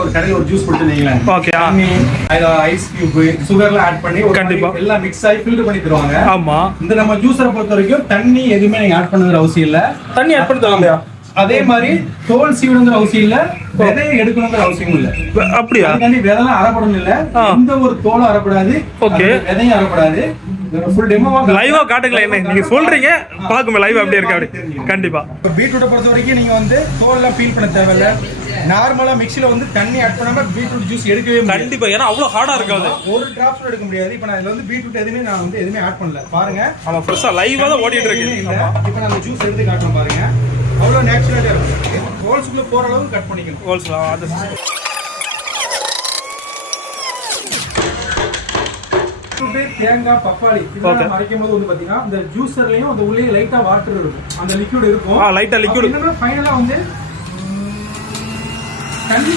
ஒரு கடையில் ஒரு ஜூஸ் கொடுத்துருந்தீங்களா? ஓகே. ஐஸ் கியூப் சுகர்லாம் ஆட் பண்ணி கண்டிப்பா எல்லாம் மிக்ஸ் ஆகி ஃபில்டர் பண்ணி தருவாங்க. ஆமா. இந்த நம்ம ஜூஸரை பொறுத்த வரைக்கும் தண்ணி எதுவுமே நீங்க ஆட் பண்ணுங்கிற அவசியம் இல்ல. தண்ணி ஆட் பண்ண தேவையா? அதே மாதிரி தோல் சீவணுங்கிற அவசியம் இல்ல, விதையை எடுக்கணுங்கிற அவசியம் இல்ல. அப்படியா? விதெல்லாம் அறப்படணும் இல்ல, எந்த ஒரு தோலும் அறப்படாது, விதையும் அறப்படாது. லைவா காட்டுங்களேன், என்ன நீங்க சொல்றீங்க பாக்குமே லைவ் அப்படியே இருக்கு. அப்படி கண்டிப்பா. இப்போ பீட்ரூட்டை பொறுத்த வரைக்கும் நீங்க வந்து தோல்லாம் ஃபீல் பண்ண தேவையில்ல. நார்மலா மிக்ஸில வந்து தண்ணி ஆட் பண்ணாம பீட்ரூட் ஜூஸ் எடுக்கவே முடியாது. கண்டிப்பா, ஏன்னா அவ்வளவு ஹார்டா இருக்காது. ஒரு டிராப்ஸ் எடுக்க முடியாது. இப்போ நான் இதுல வந்து பீட்ரூட் எதுவுமே ஆட் பண்ணல. பாருங்க, ஆமா, ஃப்ரெஷ்ஷா லைவா தான் ஓடிட்டு இருக்கு. இப்போ நான் அந்த ஜூஸ் எடுத்து காட்டுறேன் பாருங்க, அவ்வளவு நேச்சுரலா இருக்கும். ஹோல்ஸ்க்குள்ள போற அளவுக்கு கட் பண்ணிக்கணும். ஹோல்ஸ்ல அது தேங்காய் பப்பாளி இதெல்லாம் அரைக்கும் போது வந்து பாத்தீங்கன்னா இந்த ஜூஸர்லயும் அந்த உள்ளே லைட்டா வாட்டர் இருக்கும், அந்த லிக்விட் இருக்கும். லைட்டா லிக்விட் என்னன்னா ஃபைனலா வந்து தண்ணி